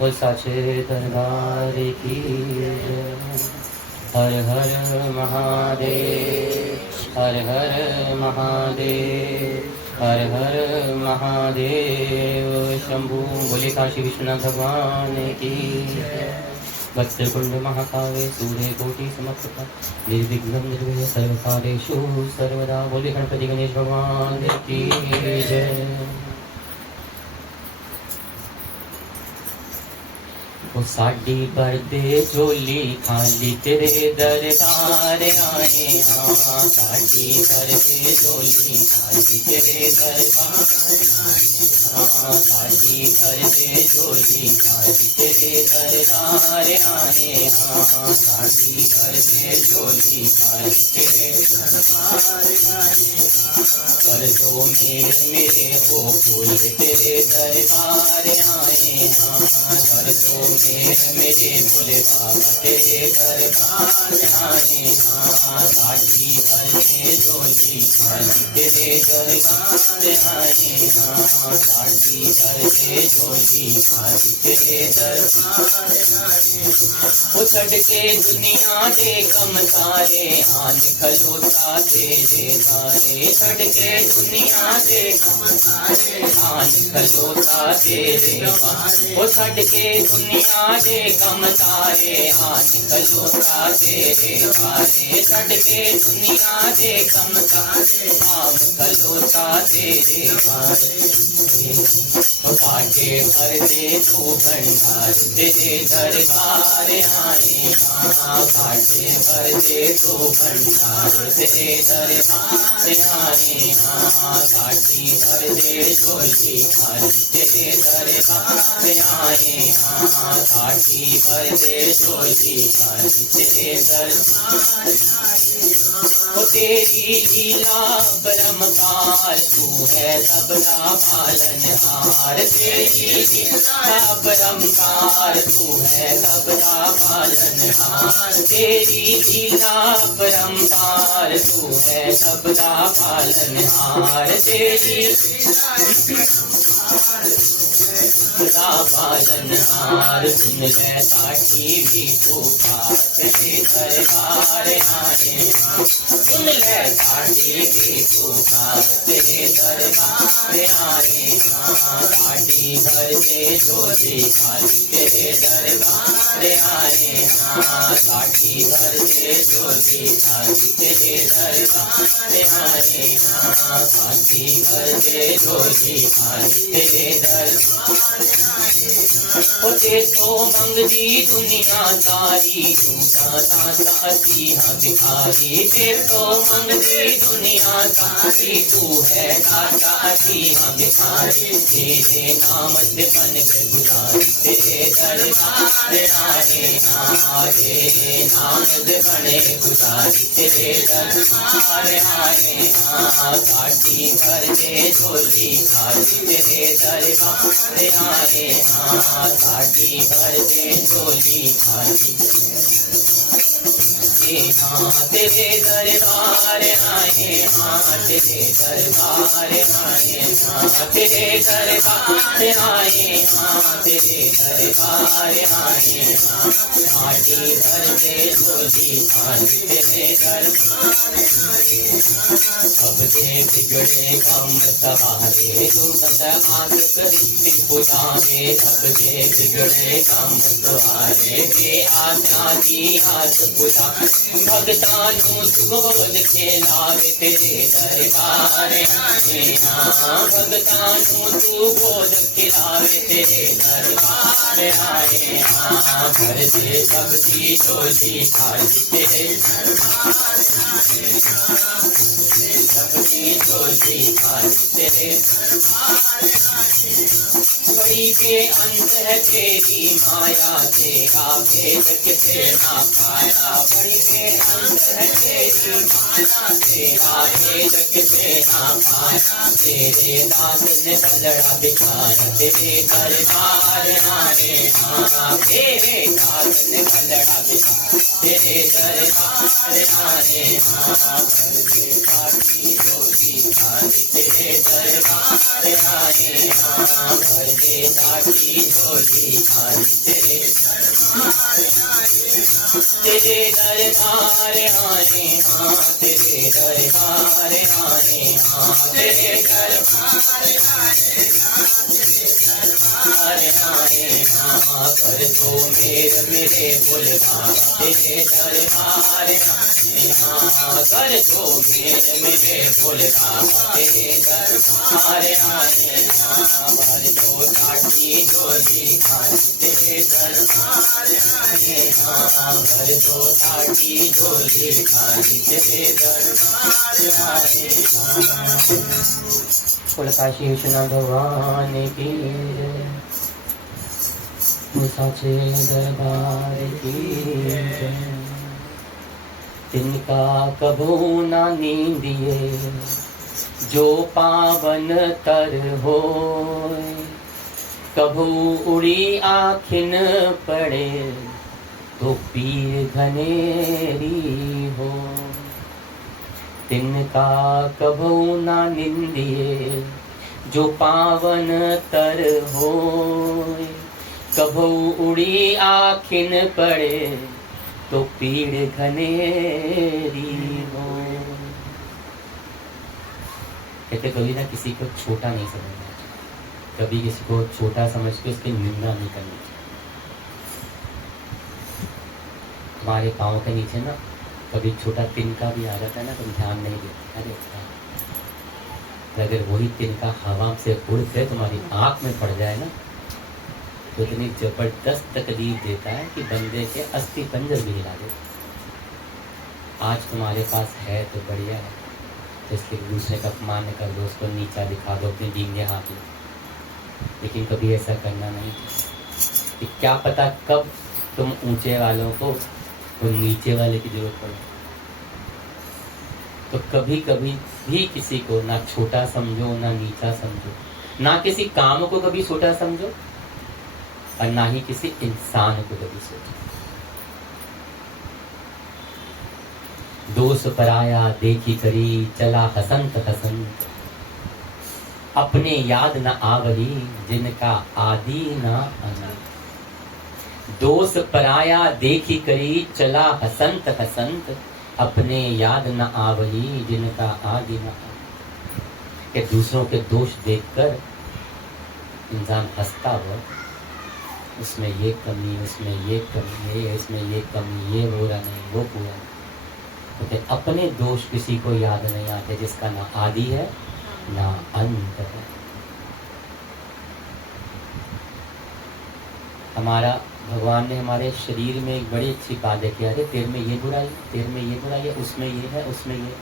वो साचे दरबार की जय। हर हर महादेव, हर हर महादेव, हर हर महादेव शंभु। बोले काशी विश्वनाथ भगवान की जय। वत्सकुंड महाकाव्य सूर्य कोटि समप्रभा निर्विघ्नं निर्भय सर्वकार्येषु सर्वदा। बोले गणपति गणेश भगवान की जय। वो साड़ी बरदे झोली खाली तेरे दरबार आए हाँ। साड़ी बरदे झोली खाली तेरे दरबार हाँ। साड़ी बरदे झोली खाली तेरे दरबार आए हाँ। साड़ी बरदे झोली खाली तेरे दरबार आए हाँ। कर दो मेरे वो फूल तेरे दरबार आए हाँ। कर दो मेरे भोले बाबा तेरे दरबार आए हाँ। साड़ी बरदे झोली खाली तेरे दरबार आए हाँ। साड़ी बरदे झोली खाली तेरे दरबार आए हाँ। उछड़ के दुनिया दे कम सारे आन खलोता तेरे द्वारे। छड़ के दुनिया दे कम सारे आन खलोता तेरे द्वारे। उछड़ के दुनिया दे कम सारे आन खलोता तेरे द्वारे। छड़ के दुनिया दे कम सारे आन खलोता तेरे द्वारे। बाटे भर दे तू भंडार तेरे दरबार आए हाँ। बाटे भर दे तू भंडार तेरे दरबार आए हाँ। बाटी भर दे झोली खाली तेरे दरबार आए हाँ। बाटी भर दे झोली खाली तेरे दरबार आए हाँ। तेरी लीला परमपार तू है सबका पालनहार। तेरी लीला परमपार तू है सबका पालनहार। तेरी लीला परमपार तू है सबका पालनहार। तेरी सबका पालनहार। सुन ले साखी भी पुकार तेरे दरबार आए हाँ। सुन ले साखी भी पुकार तेरे दरबार आए हाँ। साड़ी भर दे झोली खाली तेरे दरबार आए हाँ। साड़ी भर दे झोली खाली तेरे दरबार आए हाँ। साड़ी भर दे झोली खाली तेरे दरबार आए हाँ। ते तो मंगदी दुनिया सारी झूठा दाता सिंह भिखारी। ते तो मंगदी दुनिया सारी तू है दाता सिंह भिखारी। तेरे नाम से बन के गुजारी तेरे दरबार आए हाँ। तेरे नाम से बने गुजारी तेरे दरबार आए हाँ। साड़ी भर दे झोली खाली तेरे दरबार आए हाँ। साड़ी भर दे झोली खाली हाँ। तेरे दरबार आए हाँ। तेरे दरबार आए हाँ। तेरे दरबार आए हाँ। तेरे दरबार आए हाँ। माटी भर दे झोली खाली तेरे दरबार आए हाँ। अब दे बिगड़े काम सवारे दुर्गत आग करिष्टि पुजारे। अब दे बिगड़े काम सवारे के आदि हाथ पुजा। भगतानु सुबोध खेलावे तेरे दरबार आए हाँ। भगतानु तू बोध खिलावे तेरे दरबार आए हाँ। भर दे सबकी झोली खाली तेरे दरबार आए हाँ। सबकी झोली खाली तेरे दरबार आए हाँ। बड़ी के अंत है तेरी माया तेरा भेद किसे ना पाया। बड़ी के अंत है तेरी माया तेरा भेद किसे ना पाया। तेरे दास ने बलड़ा दिखाया तेरे दरबार आए हाँ। तेरे दास ने बलड़ा दिखाया तेरे दरबार आए हाँ। भर दे साकी झोली झोली खाली तेरे दरबार आए हाँ, भर दे ताकि झोली खाली तेरे दरबार आए हाँ, तेरे दरबार आए हाँ, तेरे दरबार आए हाँ, तेरे दरबार आए हाँ, तेरे दरबार आए हाँ, कर दो मेरे बुलवा तेरे दरबार आए हाँ, कर दो मेरे बुलवा तेरे दरबार आए हाँ, भर दो काटी झोली खाली तेरे दरबार आए हाँ, भर दो काटी झोली खाली तेरे दरबार आए हाँ। बोल काशी विश्वनाथ भगवान की जय, साचे दरबार की जय। तिनका कभू ना नींदिए जो पावन तर होए, कभू उड़ी आँखिन पड़े तो पीर घनेरी हो। तिनका कभू ना निंदिए जो पावन तर होए, कभू उड़ी आँखिन पड़े तो पीड़ घनेरी हो। कहते कभी ना किसी को छोटा नहीं समझना चाहिए, कभी किसी को छोटा समझ के उसकी निंदा नहीं करनी चाहिए। हमारे पाँव के नीचे ना कभी छोटा तिनका भी आ जाता है ना, तुम ध्यान नहीं देते, अरे अगर वही तिनका हवा से उड़ के तुम्हारी आँख में पड़ जाए ना तो इतनी जबरदस्त तकलीफ देता है कि बंदे के अस्थि पंजर भी हिला देता। आज तुम्हारे पास है तो बढ़िया है, तो इसलिए दूसरे का अपमान कर दो, उसको नीचा दिखा दो, अपने डींगे हाथ लो, लेकिन कभी ऐसा करना नहीं कि क्या पता कब तुम ऊंचे वालों को वो नीचे वाले की जरूरत पड़े। तो कभी कभी भी किसी को ना छोटा समझो ना नीचा समझो, ना किसी काम को कभी छोटा समझो और ना ही किसी इंसान को कभी सोचो। दोष पराया देखी करी चला हसंत हसंत, अपने याद न आवही जिनका आदि न अनंत। दोष पराया देखी करी चला हसंत हसंत, अपने याद न आवही जिनका आदि न अनंत। कि दूसरों के दोष देखकर इंसान हंसता हुआ, उसमें ये कमी, उसमें ये कमी है, इसमें ये कमी, ये पूरा नहीं, वो पूरा नहीं। तो अपने दोष किसी को याद नहीं आते जिसका ना आदि है ना अंत है। हमारा भगवान ने हमारे शरीर में एक बड़ी अच्छी बात देखी, अरे तेरे में ये बुराई, तेरे में ये बुराई है, उसमें ये है, उसमें ये।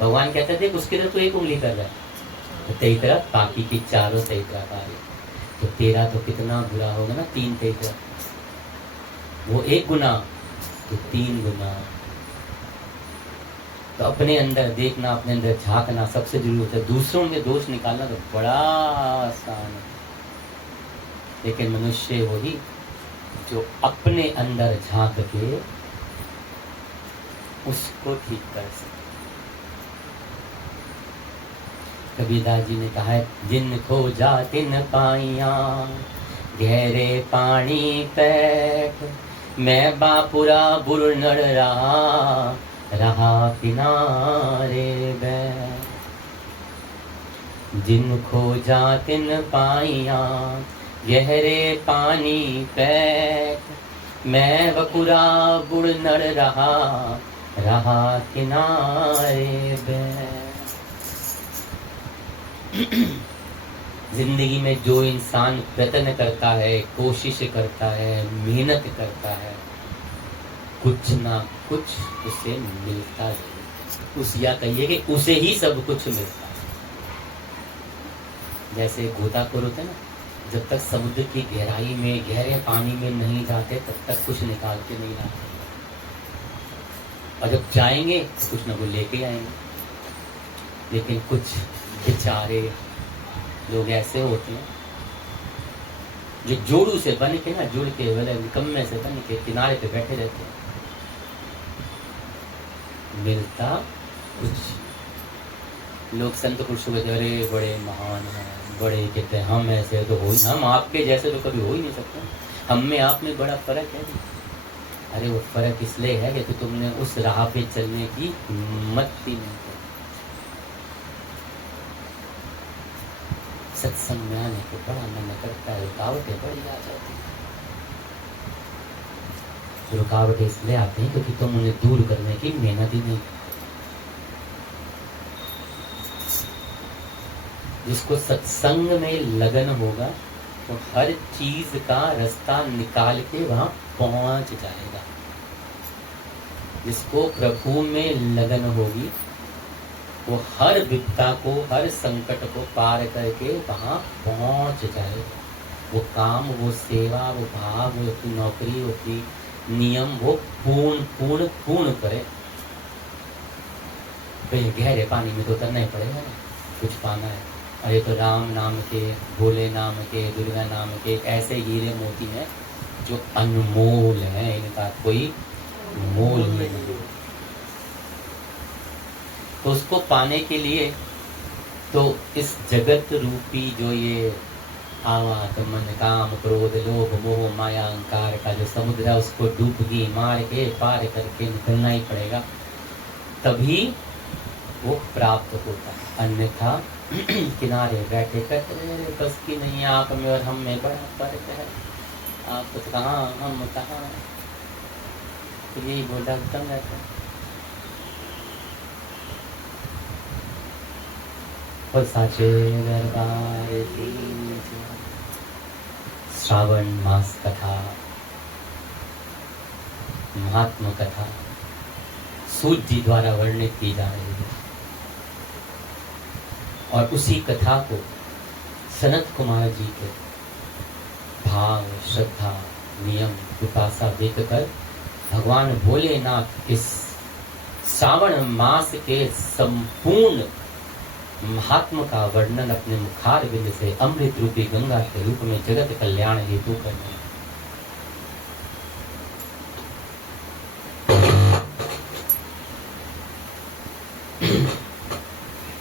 भगवान कहते थे उसकी तरफ तो एक उंगली कर रहा है, तो तेरी तरफ बाकी की चारों सही तरफ आ रही, तो तेरा तो कितना बुरा होगा ना, 3 तेरी तरफ, वो 1 गुना तो 3 गुना। तो अपने अंदर देखना, अपने अंदर झांकना सबसे जरूरी होता है। दूसरों में दोष निकालना तो बड़ा आसान है, लेकिन मनुष्य वही जो अपने अंदर झांक के उसको ठीक कर सके। कबीरदास जी ने कहा है, जिन खोजा तिन पाइया गहरे पानी पैठ, मैं बापुरा बुरनड़ रहा किनारे बैठ। जिन खोजा तिन पाइया गहरे पानी पैठ, मैं बकुरा बुरनड़ रहा किनारे बैठ। जिंदगी में जो इंसान प्रयत्न करता है, कोशिश करता है, मेहनत करता है, कुछ ना कुछ उसे मिलता है। उस या कहिए कि उसे ही सब कुछ मिलता है। जैसे गोताखोर होते हैं ना, जब तक समुद्र की गहराई में, गहरे पानी में नहीं जाते तब तक कुछ निकाल के नहीं लाते, और जब जाएंगे कुछ ना कुछ लेके आएंगे। लेकिन कुछ बेचारे लोग ऐसे होते हैं जो जोड़ू से बन के ना, जुड़ के वाले निकम्मे से बन के किनारे पे बैठे रहते हैं, मिलता कुछ। लोग संत पुरुष को अरे बड़े महान हैं, बड़े कहते हैं हम ऐसे तो हो ही, हम आपके जैसे तो कभी हो ही नहीं सकते, हम में आप में बड़ा फर्क है। अरे वो फर्क इसलिए है कि तुमने उस राह पे चलने की हिम्मत भी नहीं की। सत्संग में आने को बड़ा मन करता है, रुकावटें बड़ी आ जाती हैं। रुकावटें इसलिए आती हैं क्योंकि तुम उन्हें दूर करने की मेहनत ही नहीं। जिसको सत्संग में लगन होगा तो हर चीज का रास्ता निकाल के वहां पहुंच जाएगा। जिसको प्रभु में लगन होगी वो हर विपदा को, हर संकट को पार करके वहां पहुंच जाएगा। वो काम, वो सेवा, वो भाव, वो अपनी नौकरी, वो अपनी नियम वो पूर्ण करे। तो ये गहरे पानी में तो उतरना ही पड़ेगा ना, कुछ पाना है। अरे तो राम नाम के, भोले नाम के, दुर्गा नाम के ऐसे हीरे मोती हैं जो अनमोल हैं, इनका कोई मोल नहीं। तो उसको पाने के लिए तो इस जगत रूपी जो ये आवाज, मन, काम, क्रोध, लोभ, मोह, माया, अहंकार का जो समुद्र है उसको डुबकी मार के पार करके निकलना ही पड़ेगा, तभी वो प्राप्त होता है। अन्यथा किनारे बैठे कहते बस की नहीं, आप में और हम में बड़ा फर्क है, आप तो कहाँ हम कहाँ, तो यही बोला दम रहता है। और साचे दरबार की श्रावण मास कथा, महात्मा कथा सूत जी द्वारा वर्णित की जा रही है। और उसी कथा को सनत कुमार जी के भाव, श्रद्धा, नियम, पिपासा देखकर भगवान भोलेनाथ इस श्रावण मास के संपूर्ण महात्मा का वर्णन अपने मुखार बिंद से अमृत रूपी गंगा के रूप में जगत कल्याण हेतु करने।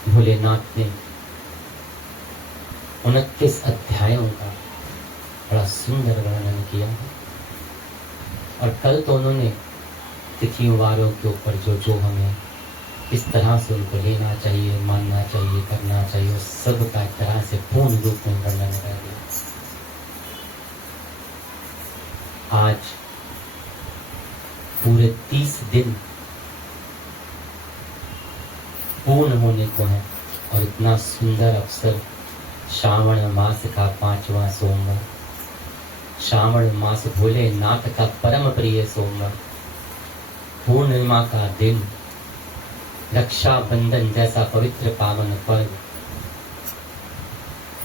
भोलेनाथ ने 29 अध्यायों का बड़ा सुंदर वर्णन किया है। और कल तो उन्होंने तिथियों वारों के ऊपर जो हमें किस तरह से उनको लेना चाहिए, मानना चाहिए, करना चाहिए, सब का एक तरह से पूर्ण रूप में वर्णन कर दिया। आज पूरे 30 दिन पूर्ण होने को है और इतना सुंदर अवसर, श्रावण मास का 5वां सोमवार, श्रावण मास भोलेनाथ का परम प्रिय सोमवार, पूर्णिमा का दिन, रक्षाबंधन जैसा पवित्र पावन पर्व,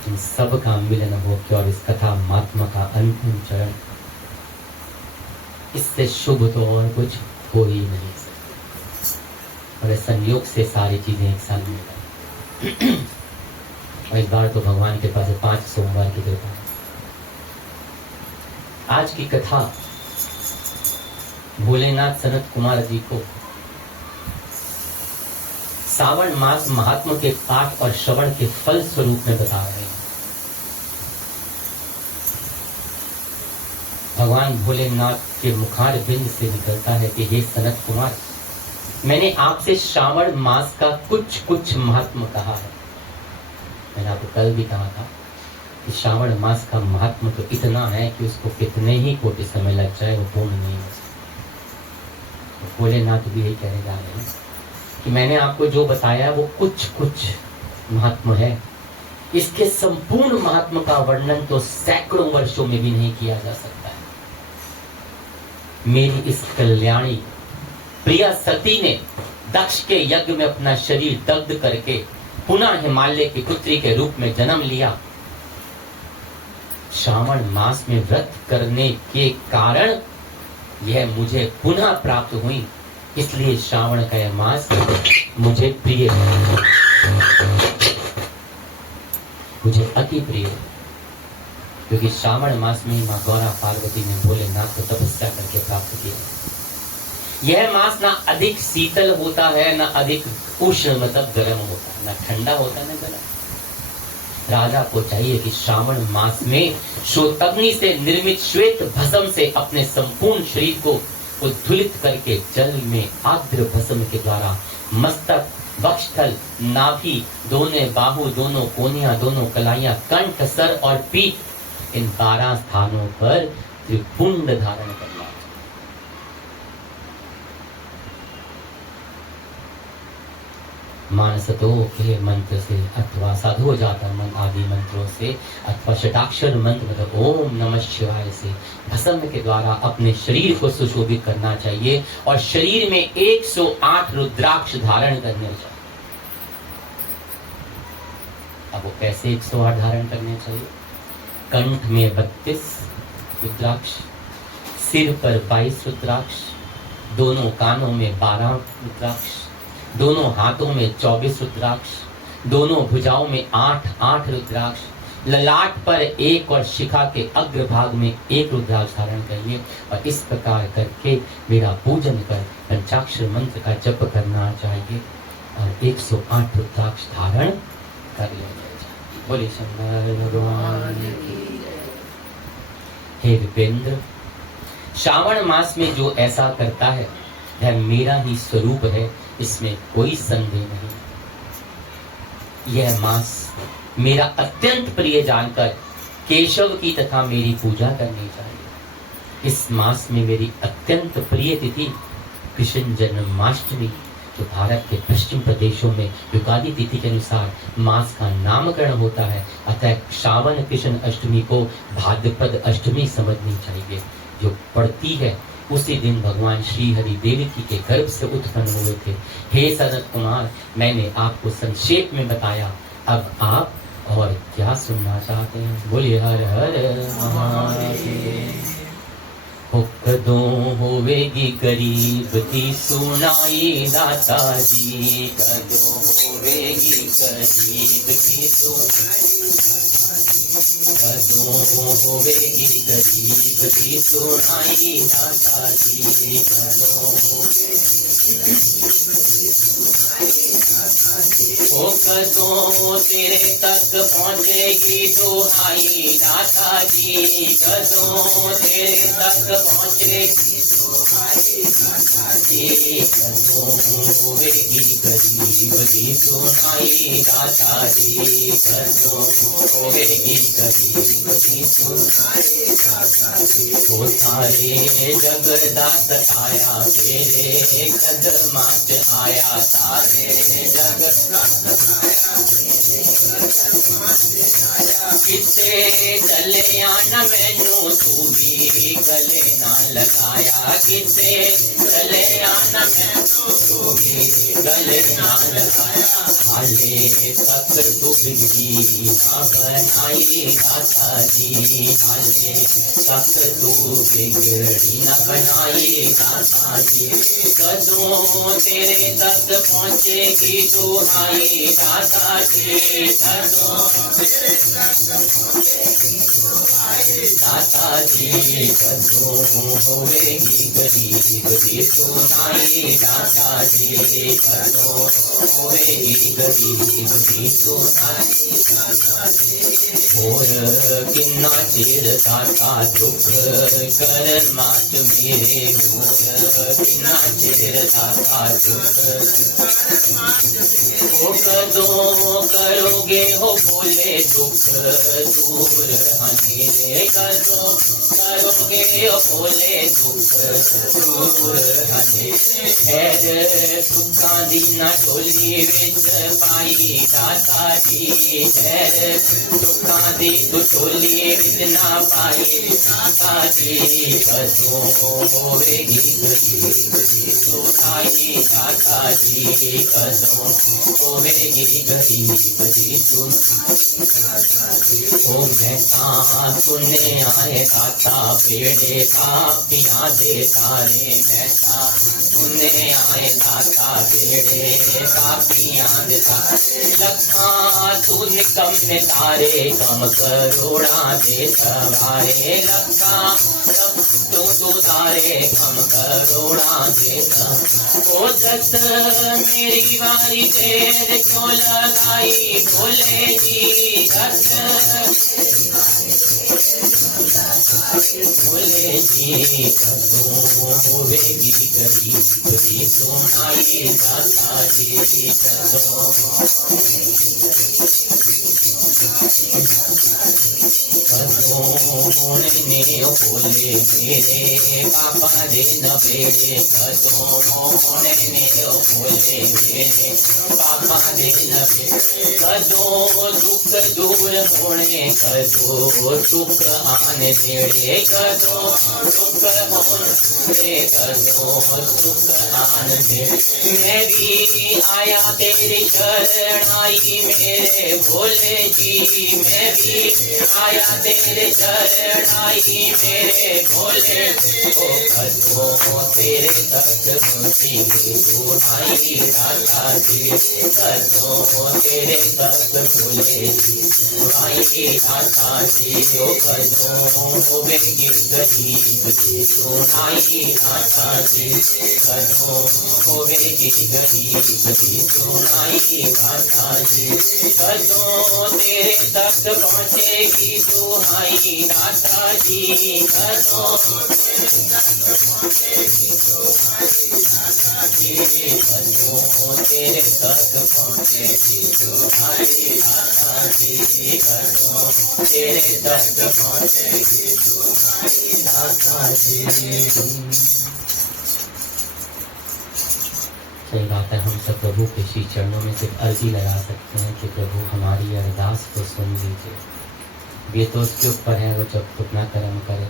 इन सब का मिलन हो के और इस कथा महात्मा का अंतिम चरण, इससे शुभ तो और कुछ हो ही नहीं सकता। और संयोग से सारी चीजें एक साथ मिल गई। और इस बार तो भगवान के पास 5 सोमवार की कृपा है। आज की कथा भोलेनाथ सनत कुमार जी को श्रावण मास महात्मा के पाठ और श्रवण के फल स्वरूप में बता रहे हैं। भगवान भोलेनाथ के मुखार बिंद से निकलता है कि हे सनत कुमार, मैंने आपसे श्रावण मास का कुछ कुछ महात्मा कहा है। मैंने आपको कल भी कहा था कि श्रावण मास का महात्मा तो इतना है कि उसको कितने ही कोटि समय लग जाए वो पूर्ण नहीं हो सकता। तो भोलेनाथ भी यही कहने जा रहे हैं कि मैंने आपको जो बताया वो कुछ कुछ महात्मा है। इसके संपूर्ण महात्मा का वर्णन तो सैकड़ों वर्षों में भी नहीं किया जा सकता है। मेरी इस कल्याणी प्रिया सती ने दक्ष के यज्ञ में अपना शरीर दग्ध करके पुनः हिमालय की पुत्री के रूप में जन्म लिया। श्रावण मास में व्रत करने के कारण यह मुझे पुनः प्राप्त हुई, इसलिए श्रावण का यह मास मुझे प्रिय है, मुझे अति प्रिय, क्योंकि श्रावण मास में मां गौरा पार्वती ने भोलेनाथ को तपस्या करके प्राप्त किया। यह मास ना अधिक शीतल होता है, ना अधिक उष्ण मतलब गर्म होता है, ना ठंडा होता है, ना गर्म। राजा को चाहिए कि श्रावण मास में श्वेतग्नि से निर्मित श्वेत भस्म से अपने संपूर्ण शरीर को उद्धुलित करके जल में आर्द्र भस्म के द्वारा मस्तक, वक्षस्थल, नाभि, दोनों बाहु, दोनों कोनियां, दोनों कलाइयां, कंठ, सर और पीठ, इन 12 स्थानों पर त्रिपुंड धारण करना। मानसतो के मंत्र से अथवा साधु जाता मन आदि मंत्रों से अथवा षटाक्षर मंत्र मतलब ओम नमः शिवाय से भस्म के द्वारा अपने शरीर को सुशोभित करना चाहिए और शरीर में 108 रुद्राक्ष धारण करने चाहिए। अब वो कैसे 108 धारण करने चाहिए? कंठ में 32 रुद्राक्ष, सिर पर 22 रुद्राक्ष, दोनों कानों में 12 रुद्राक्ष, दोनों हाथों में 24 रुद्राक्ष, दोनों भुजाओं में 8 रुद्राक्ष, ललाट पर 1 और शिखा के अग्रभाग में 1 रुद्राक्ष धारण करिए और इस प्रकार करके मेरा पूजन कर पंचाक्षर मंत्र का जप करना चाहिए और 108 रुद्राक्ष धारण कर लेना चाहिए। बोले शंकर भगवान की जय। हे विपेंद्र, श्रावण मास में जो ऐसा करता है वह मेरा ही स्वरूप है, इसमें कोई संदेह नहीं। यह मास मेरा अत्यंत प्रिय जानकर केशव की तथा मेरी पूजा करनी चाहिए। इस मास में मेरी अत्यंत प्रिय तिथि कृष्ण जन्माष्टमी, जो भारत के पश्चिम प्रदेशों में युगादि तिथि के अनुसार मास का नामकरण होता है, अतः श्रावण कृष्ण अष्टमी को भाद्रपद अष्टमी समझनी चाहिए, जो पड़ती है उसी दिन भगवान श्री हरि देवकी के गर्भ से उत्पन्न हुए थे। हे सनत कुमार, मैंने आपको संक्षेप में बताया, अब आप और क्या सुनना चाहते हैं? बोलिए हर हर महादेव। कदों होवेगी गरीब की सुनाई दाता जी, कदों होवेगी गरीब की सुनाई, कदों होवेगी गरीब की सुनाई दाता जी, कदों ओ कदों तेरे तक पहुँचेगी दुहाई दाता जी, कदों तेरे तक पहुँचेगी दुहाई दाता जी, कदों होवेगी गरीब की सुनाई दाता जी, कदों होवेगी गरीब की सुनाई दाता जी। तो सारे जगदात आया तेरे कदमात आया, सारे जगदात किसे चले आना मैनू तू भी गले ना लगाया, किसे चले आना मैनू तू भी गले ना लगाया, हाले तक तू बिगड़ी ना बनाई दाता जी, हाले तक तू बिगड़ी ना बनाई दाता जी, कदों तेरे तक पहुँचेगी दुहाई दाता जी, कदों तेरे तक पहुँचेगी दुहाई दाता जी, कदों होवेगी गरीब की सुनाई दाता जी, कदों होवेगी गरीब की सुनाई दाता जी। और किन्ना चिर दाता दुख कर मात मेरे, और किन्ना चिर दाता दुख कर मात मेरे, ओ कदों करोगे हो बोले दुख दूर हमेरे, कदों करोगे हो बोले दुख दूर हमेरे, खैर सुखा दी ना झोली विच पाई दाता जी, खैर सुखा दी तू झोली विच ना पाई दाता जी, कदों होवेगी गरीब की सुनाई दाता जी, कदों होवेगी गरीब की सुनाई। ओ मैं कहाँ सुनने आए दाता, पेड़े था पिया देता तारे महता सुने आए दाता बेड़े कापियां दिखा लखा तू निकम में तारे कम करोड़ा दे सवारे लखा सब तू तारे कम करोड़ा दे ओ दस मेरी बारी देर क्यों लगाई भोले जी दस भोले जी कदों होवेगी गरीबी सुनाई दाता जी कदों ने बोले मेरे पापा दे न बेड़े कदों ने बोले मेरे पापा दे न कदों दुख दूर होने कदों सुख आने नेड़े कदों दुख होने कदों सुख आने मैं भी आया तेरी शरणाई मेरे भोले जी मैं भी आया तेरे शरणाई मेरे भोले ओ कदों तेरे तक पहुंची सुनाई दाता जी कदों तेरे तक भोले जी सुनाई दाता जी ओ कदों होवेगी गरीब की सुनाई दाता जी कदों होवेगी गरीब की सुनाई दाता जी कदों तेरे तक पहुंचेगी दुहाई दाता जी कदों तेरे तक पहुंचेगी दुहाई दाता जी कदों तेरे तक पहुंचेगी दुहाई दाता जी। सही बात है, हम सब प्रभु के श्री चरणों में सिर्फ अर्जी लगा सकते हैं कि प्रभु हमारी अरदास को सुन लीजिए। ये तो उसके ऊपर है, वो जब अपना कर्म करे।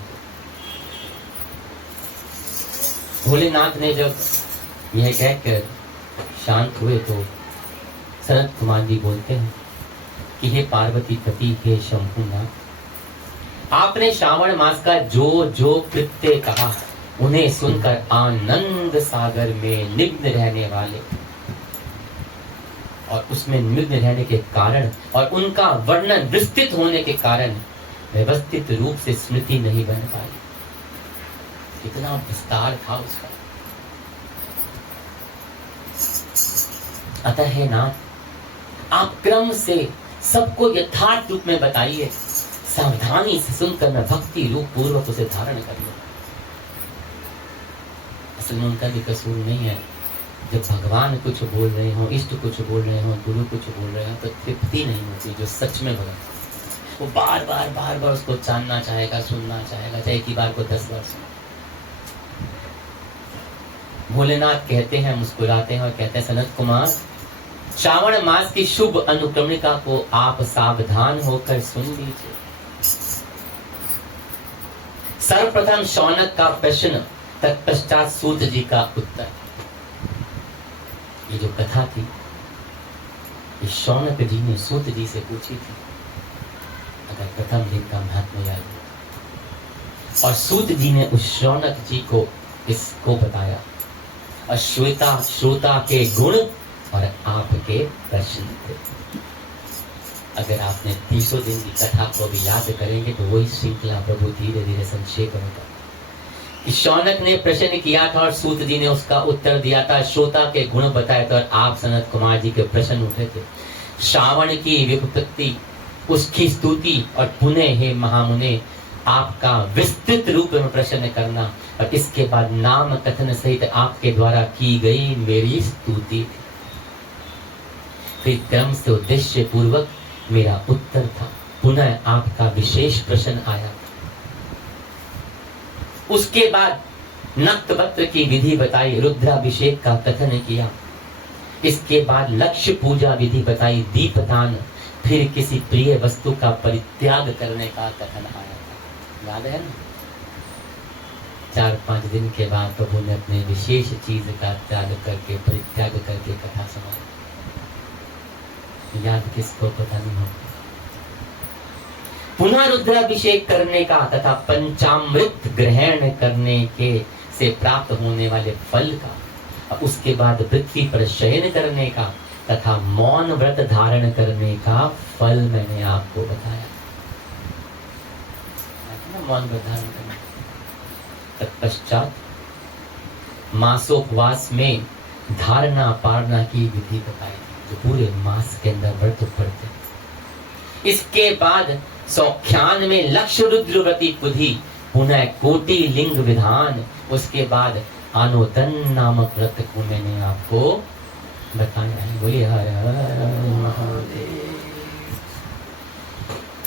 भोलेनाथ ने जब यह कहकर शांत हुए तो सनत कुमार जी बोलते हैं कि हे पार्वती पति हे शंभुनाथ, आपने श्रावण मास का जो जो कृत्य कहा उन्हें सुनकर आनंद सागर में निम्न रहने वाले और उसमें निम्न रहने के कारण और उनका वर्णन विस्तृत होने के कारण व्यवस्थित रूप से स्मृति नहीं बन पाई। कितना विस्तार था उसका। अतः है नाथ, आप क्रम से सबको यथार्थ रूप में बताइए, सावधानी से सुनकर मैं भक्ति रूप पूर्वक उसे धारण कर लूं। असल में उनका भी कसूर नहीं है। जब भगवान कुछ बोल रहे हो, इष्ट कुछ बोल रहे हो, गुरु कुछ बोल रहे हो तो तृप्ति नहीं होती। जो सच में भगवान वो बार बार उसको जानना चाहेगा, सुनना चाहेगा, चाहे एक ही बार को 10 बार सुने। भोलेनाथ कहते हैं, मुस्कुराते हैं और कहते हैं, सनत कुमार, श्रावण मास की शुभ अनुक्रमणिका को आप सावधान होकर सुन लीजिए। सर्वप्रथम शौनक का प्रश्न, तत्पश्चात सूत जी का उत्तर। ये जो कथा थी ये शौनक जी ने सूत जी से पूछी थी, अगर प्रथम दिन का महात्मा याद हो। और सूत जी ने उस शौनक जी को इसको बताया और श्रोता के गुण और आपके प्रश्न थे। अगर आपने 300 दिन की कथा को भी याद करेंगे तो वही श्रृंखला प्रभु धीरे धीरे संक्षेप होगा। शौनक ने प्रश्न किया था और सूत जी ने उसका उत्तर दिया था, श्रोता के गुण बताए थे और आप सनत कुमार जी के प्रश्न उठे थे। श्रावण की विपत्ति, उसकी स्तुति और पुनः हे महामुने आपका विस्तृत रूप में प्रश्न करना और इसके बाद नाम कथन सहित आपके द्वारा की गई मेरी स्तुति। फिर क्रम से उद्देश्य पूर्वक मेरा उत्तर था, पुनः आपका विशेष प्रश्न आया। उसके बाद नक्तपत्र की विधि बताई, रुद्राभिषेक का कथन किया। इसके बाद लक्ष्य पूजा विधि बताई, दीपदान, फिर किसी प्रिय वस्तु का परित्याग करने का कथन आया था। याद है ना? 4-5 दिन के बाद प्रभु ने अपने विशेष चीज का त्याग करके, परित्याग करके कथा सुनाई। याद किसको पता नहीं हो। पुनः रुद्राभिषेक करने का तथा पंचामृत ग्रहण करने के से प्राप्त होने वाले फल का, और उसके बाद पृथ्वी पर शयन करने का तथा मौन व्रत धारण करने का फल मैंने आपको बताया। मौन व्रत धारण करने, तत्पश्चात मासोपवास में धारणा पारणा की विधि बताई, जो पूरे मास के अंदर व्रत पड़ते। इसके बाद सौख्यान में लक्ष्य रुद्र व्रति पुधि, पुनः कोटि लिंग विधान, उसके बाद आनोतन नामक व्रत को मैंने आपको बताया है। बोलिए हर हर महादेव।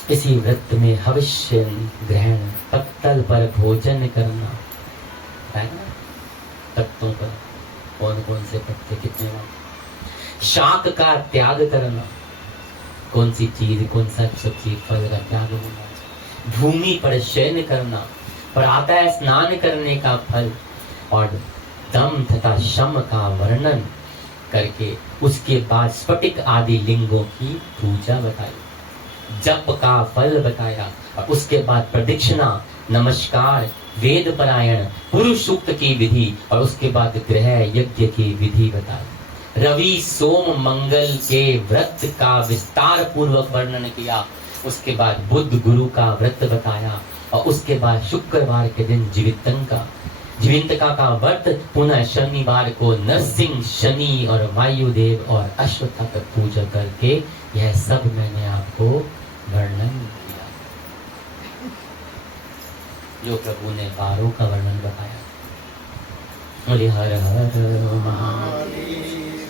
इसी व्रत में हविष्य ग्रहण, पत्तल पर भोजन करना, पत्तों पर कौन कौन से पत्ते कितने, शाक का त्याग करना, कौन सी चीज कौन सा सब्जी फल का त्याग होना, भूमि पर शयन करना, प्रातः स्नान करने का फल, और दम तथा शम का वर्णन करके उसके बाद स्फटिक आदि लिंगों की पूजा बताई, जप का फल बताया, और उसके बाद प्रदक्षिणा, नमस्कार, वेद परायण, पुरुष सूक्त की विधि, और उसके बाद गृह यज्ञ की विधि बताई। रवि सोम मंगल के व्रत का विस्तार पूर्वक वर्णन किया, उसके बाद बुध गुरु का व्रत बताया, और उसके बाद शुक्रवार के दिन जीवितंका का व्रत, पुनः शनिवार को नरसिंह, शनि और वायुदेव और अश्वत्थ का पूजा करके यह सब मैंने आपको वर्णन किया, जो प्रभु ने 12 का वर्णन बताया। बोले हर हर महादेव।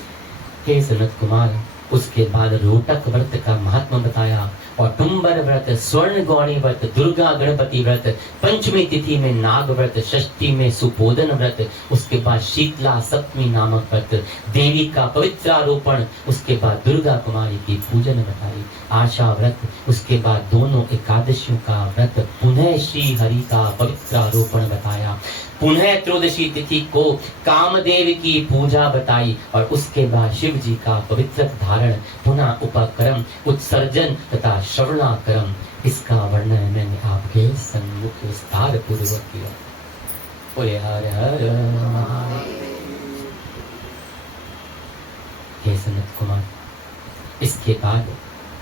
हे सनत कुमार, उसके बाद रोटक व्रत का महात्मा बताया, और टुम्बर व्रत, स्वर्ण गौरी व्रत, दुर्गा गणपति व्रत, पंचमी तिथि में नाग व्रत, षष्ठी में सुपोदन व्रत, उसके बाद शीतला सप्तमी नामक व्रत, देवी का पवित्रारोपण, उसके बाद दुर्गा कुमारी की पूजन बताई, आशा व्रत, उसके बाद दोनों एकादशियों का व्रत, पुनः श्री हरि का पवित्रारोपण बताया, पुनः त्रयोदशी तिथि को कामदेव की पूजा बताई, और उसके बाद शिव जी का पवित्र धारण, पुनः उपक्रम, उत्सर्जन तथा श्रवणाक्रम, इसका वर्णन मैंने आपके सम्मुख विस्तार पूर्वक किया। बोले हर हर महादेव। हे सनत कुमार, इसके बाद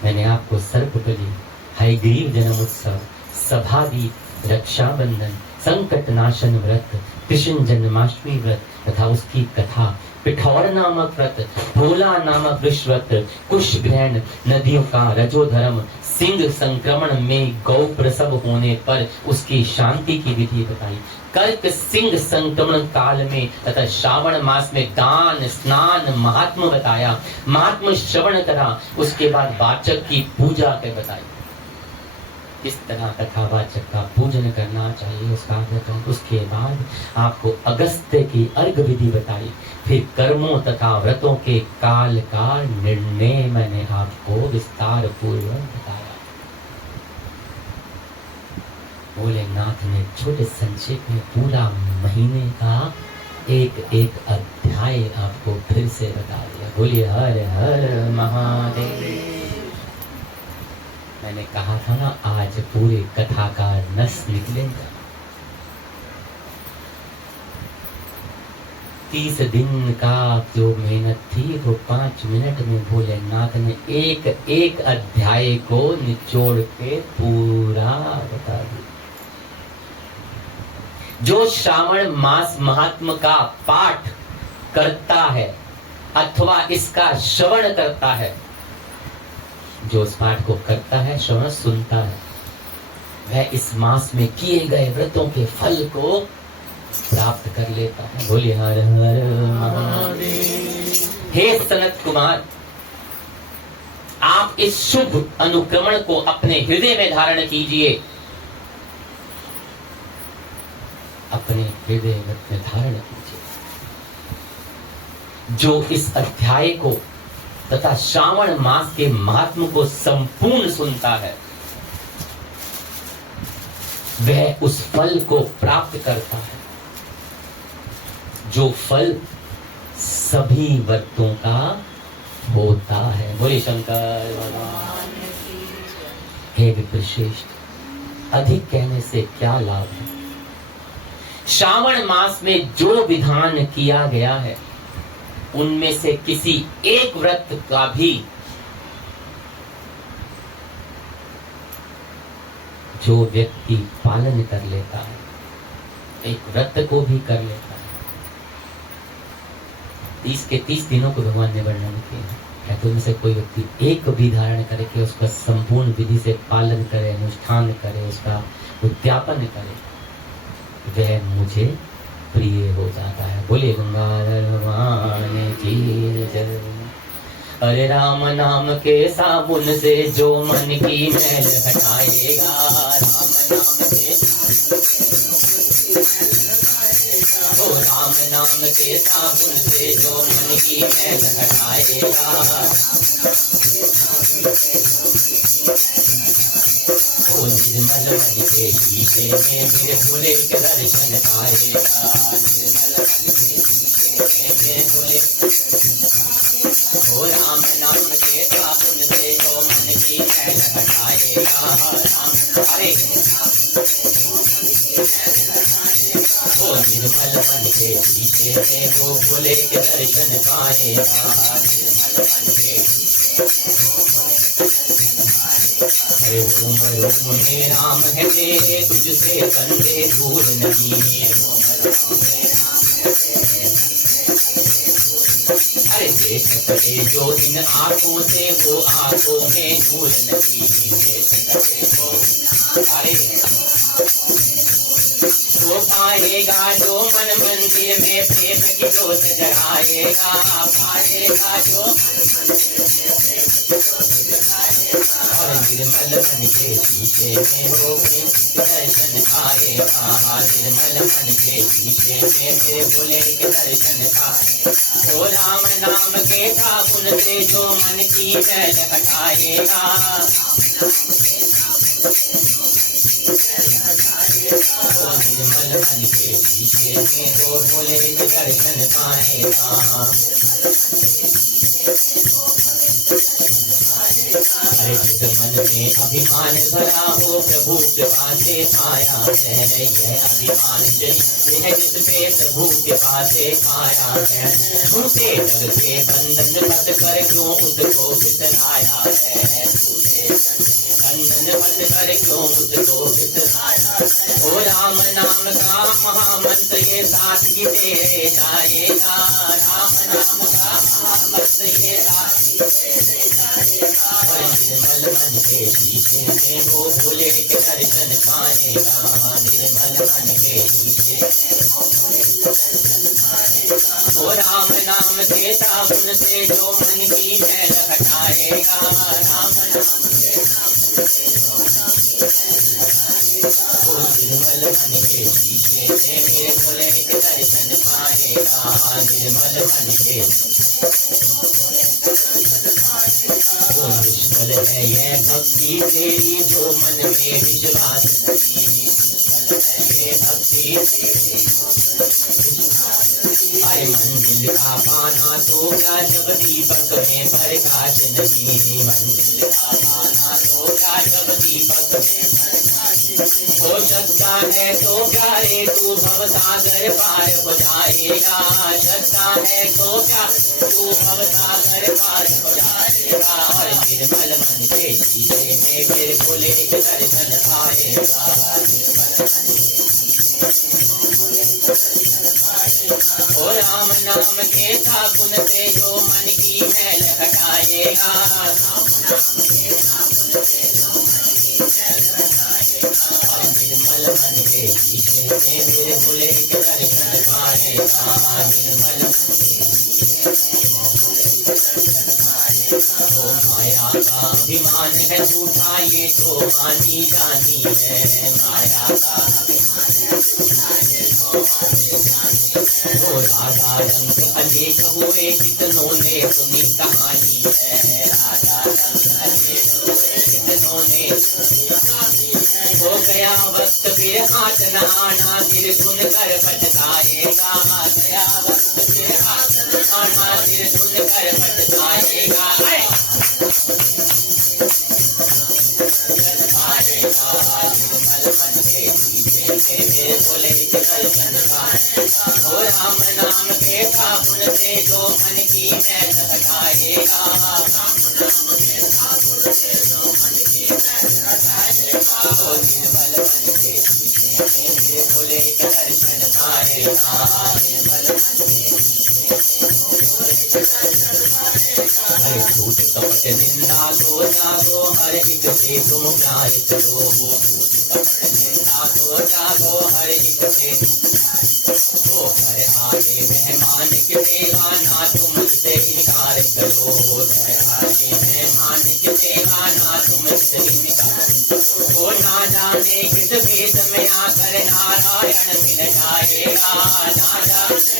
मैंने आपको सर्पबलि, हयग्रीव जन्म उत्सव, सभादीप, रक्षाबंधन, संकट नाशन व्रत, कृष्ण जन्माष्टमी व्रत तथा उसकी कथा, पिठौर नामक व्रत, भोला नामक वृष व्रत, कुश ग्रहण, नदियों का रजोधर्म, सिंह संक्रमण में गौ प्रसव होने पर उसकी शांति की विधि बताई, कर्क सिंह संक्रमण काल में तथा श्रावण मास में दान स्नान महात्म बताया, महात्म श्रवण करा, उसके बाद वाचक की पूजा के बताई, किस तरह कथावाचक का पूजन करना चाहिए उसका बताया। उसके बाद आपको अगस्त्य की अर्घ विधि बताई, फिर कर्मों तथा व्रतों के काल का निर्णय मैंने आपको विस्तार पूर्वक बताया। भोलेनाथ ने छोटे संक्षेप में पूरा महीने का एक एक अध्याय आपको फिर से बता दिया। बोलिए हर हर महादेव। मैंने कहा था ना, आज पूरे कथा का नस निकलेगा। 30 दिन का जो मेहनत थी वो 5 मिनट में भोलेनाथ ने एक एक अध्याय को निचोड़ के पूरा बता दिया। जो श्रावण मास महात्म का पाठ करता है अथवा इसका श्रवण करता है, जो इस पाठ को करता है, श्रवण सुनता है, वह इस मास में किए गए व्रतों के फल को प्राप्त कर लेता है। बोलिए हर हर महादेव। हे सनत कुमार, आप इस शुभ अनुक्रमण को अपने हृदय में धारण कीजिए, अपने हृदय में धारण कीजिए। जो इस अध्याय को तथा श्रावण मास के महात्म को संपूर्ण सुनता है, वह उस फल को प्राप्त करता है, जो फल सभी व्रतों का होता है। बोले शंकर भगवान। हे विप्रश्रेष्ठ, अधिक कहने से क्या लाभ है? श्रावण मास में जो विधान किया गया है उनमें से किसी एक व्रत का भी जो व्यक्ति पालन कर लेता है, एक व्रत को भी कर लेता है, 30 के 30 दिनों को भगवान ने वर्णन किया है। या तो उनमें से कोई व्यक्ति एक भी धारण करके उसका संपूर्ण विधि से पालन करे, अनुष्ठान करे, उसका उद्यापन करे, वह मुझे प्रिय हो जाता है। बोले गंगाधर भगवान की जय। अरे राम नाम के साबुन से जो मन की मैल हटाएगा, राम नाम के राम नाम के साबुन से जो मन की मैल हटाएगा, ओ निर्मल मन के शीशे में मेरे भोले के दर्शन पाएगा, निर्मल मन के शीशे में मेरे भोले। ओ राम नाम के साबुन से जो मन की मैल हटाएगा, राम हरे ओ निर्मल मन के शीशे में वो भोले के दर्शन पाएगा, निर्मल मन के अरे रोम रोम में राम है तेरे, तुझसे बंदे दूर नहीं। अरे देख सके जो इन आंखों से वो आंखों में नूर नहीं, देख सके तो अरे वो पाएगा जो मन मंदिर में प्रेम की जोत जगाएगा, पाएगा जो और निर्मल मन के शीशे में वो दर्शन पाएगा, निर्मल मन के शीशे में मेरे भोले के दर्शन पाए। ओ राम नाम के साबुन से जो मन की मैल हटाएगा, ओ निर्मल मन के शीशे में वो भोले के दर्शन पाएगा। अरे जिस मन में अभिमान भरा हो प्रभु कृपा से पाया है, यह अभिमान चरित्र है जिस पे प्रभु कृपा से पाया है। झूठे जग के बंधन बंद कर क्यों उसको बिसराया है, बंधन बंद कर क्यों उसको बिसराया है। ओ राम नाम का महामंत्र ये साथ ही तेरे जाएगा, राम नाम का महामंत्र ये साथ ही तेरे जाएगा। निर्मल मन के शीशे में वो भोले के दर्शन पाएगा, निर्मल मन के शीशे ओ राम नाम के साबुन से जो मन की मैल हटाएगा, राम नाम के साबुन से जो ओ निर्मल मन के शीशे में मेरे भोले के दर्शन पाएगा, निर्मल मन के ओ निष्फल है यह भक्ति तेरी जो मन में विश्वास नहीं, निष्फल है ये भक्ति अरे मंजिल का पाना तो क्या जब दीपक में प्रकाश नहीं, मंजिल का पाना तो क्या जब दीपक में प्रकाश नहीं। हो सकता है तो प्यारे तू भवसागर पार हो जाएगा, सकता है तो क्या तू भवसागर पार हो जाएगा। और निर्मल मन के शीशे में फिर भोले के दर्शन पाएगा, ओ राम नाम के साबुन से जो मन की मैल हटाएगा, और निर्मल मन के शीशे में मेरे भोले के दर्शन पाएगा, निर्मल ओ माया का अभिमान है झूठा ये तो मानी जानी है, माया का ओ राजा रंग अनेक हुए कितनों ने सुनी कहानी है, राजा रंग अनेक हुए कितनों ने हो गया वक्त फिर हाथ नहाना सिर धुन कर पछताएगा, गया वक्त फिर हाथ नहाना सिर धुन कर पछताएगा। निर्मल मन के शीशे में मेरे भोले के दर्शन पाएगा। ओ राम नाम के साबुन से जो मन की मैल हटाएगा, ओ निर्मल मन के शीशे में मेरे भोले के दर्शन पाएगा। निर्मल मन के हर झूठ कपट निंदा को जागो, हर एक से तुम प्यार करो। झूठ कपट निंदा को जागो, हर एक से वो घर आए मेहमान के देवा ना तुम से इनकार करो। घर आए मेहमान के देवा ना तुम से इनकार वो ना जाने किस भेद में आकर नारायण मिल जाएगा। ना जाने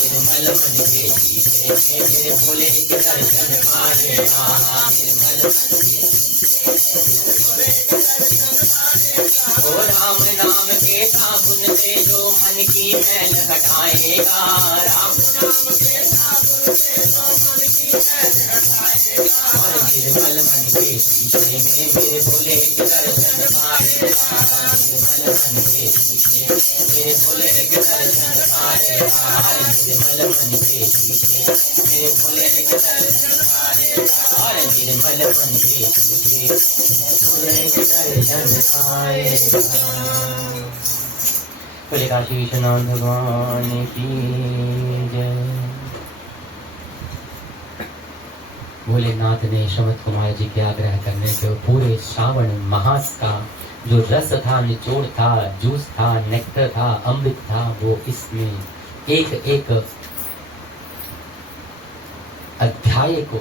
निर्मल मन के शीशे में मेरे भोले के दर्शन पाएगा। निर्मल ओ राम नाम के साबुन से जो मन की मैल हटाएगा। राम नाम के साबुन से जो मन की मैल हटाएगा। और निर्मल मन के शीशे में मेरे भोले के दर्शन पाएगा। निर्मल मन के शीशे मेरे भोले के दर्शन पाएगा। निर्मल मन के शीशे मेरे भोले के दर्शन पाएगा। और निर्मल मन के शीशे भोले के दर्शन पाएगा। बोले काशी विश्वनाथ भगवान की जय। भोलेनाथ ने श्रीमद कुमार जी के आग्रह करने के पूरे श्रावण मास का जो रस था, निचोड़ था, जूस था, नेक्टर था, अमृत था, वो इसमें एक एक अध्याय को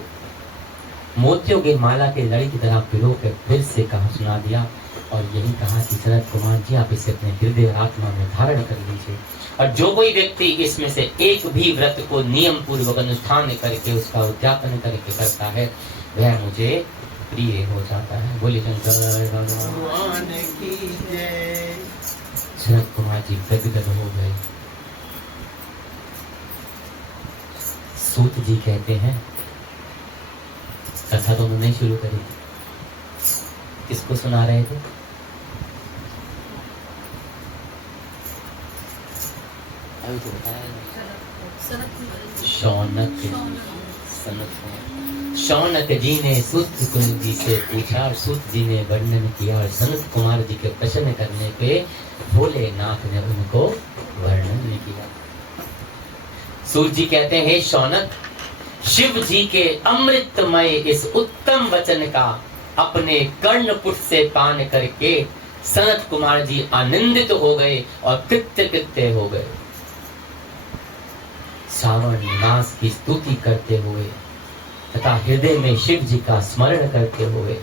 मोतियों के माला के लड़ी की तरह पिरो कर फिर से कहा सुना दिया। और यही कहा कि सनत कुमार जी आप इसे अपने हृदय और आत्मा में धारण कर लीजिए। और जो कोई व्यक्ति इसमें से एक भी व्रत को नियम पूर्वक अनुष्ठान करके उसका उद्यापन करके करता है वह मुझे प्रिय हो जाता है। बोले शंकर भगवान की जय। सनत कुमार जी गदगद हो गए। सूत जी कहते हैं कथा तो उन्होंने शुरू करी थी, किसको सुना रहे थे? अभी तो बताया शौनक जी ने सूत जी से पूछा और सूत जी ने वर्णन किया और सनत कुमार जी के प्रश्न करने पे भोलेनाथ ने उनको वर्णन किया। सूत जी कहते हैं हे शौनक, शिव जी के अमृतमय इस उत्तम वचन का अपने कर्णपुट से पान करके सनत कुमार जी आनंदित हो गए और कृत्य हो गए। श्रावण मास की स्तुति करते हुए तथा हृदय में शिव जी का स्मरण करते हुए